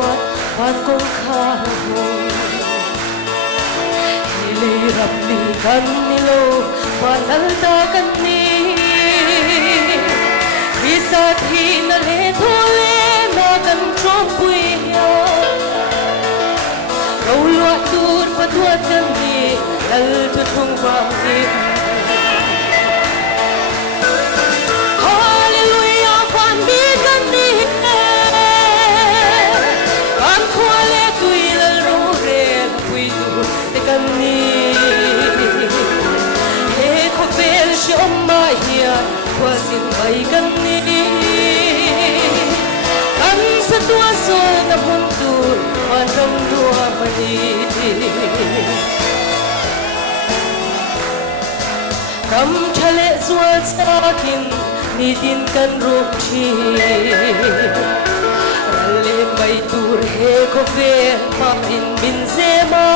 suat pan kong kahapon hilirap ni kanilo panaldagan ni bisat hinale thole nagan trompuya rau luat tur patuat kan ni lal tu thung bangin Wasin baikan ni kan setua na buntur pandang dua menit kam chale suat sakin nitin kan rukchi rale mai tur he ko ve ma in bin zema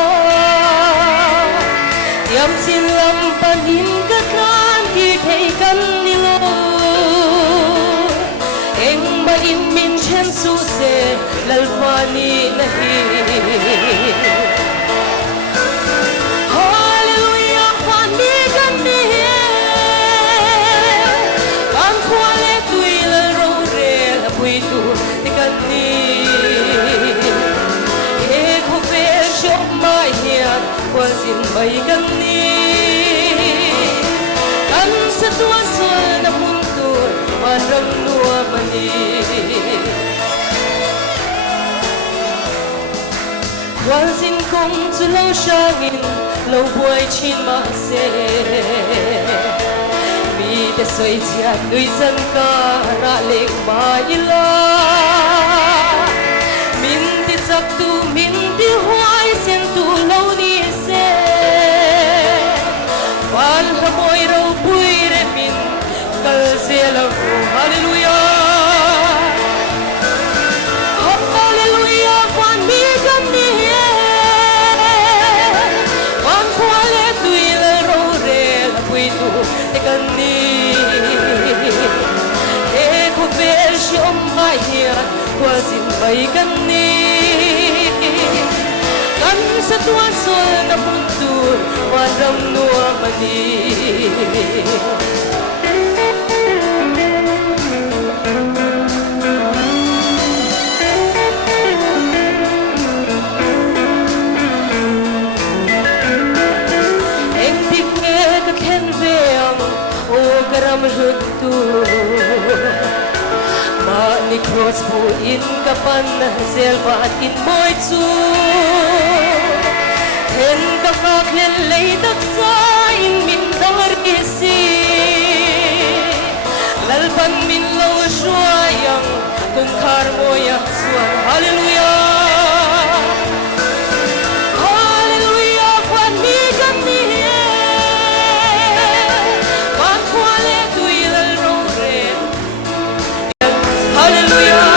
yam sin lam panin ka kan ki thei kan in min chen su se lalwani nahi hallelujah pani ganni kan khwale tuil ro re la pui tu ganni he ko fe shop mai hian wasin mai ganni kan satwa sol na muntu manram nuwa mani Wasin kong tu lâu shangin lâu buổi chín mà se mi te soi chia nuôi dân ca ra lệ mà ila min te chắc tu min te hoài sen tu lâu ni se val hamoi rau bui re min kal se la hallelujah Wasin baikan ni kan satwa sol na buntur madam nuwa mani eng tikne ka khen veang o karam hutu ni cross po in kapan zel bat in boy chu ten ka kaklen lei tak sa in min dar isi lalpan min lo shuayang kung khar mo yak suan hallelujah hallelujah kwan mi kan ni kan khwale tu ilal ro re hallelujah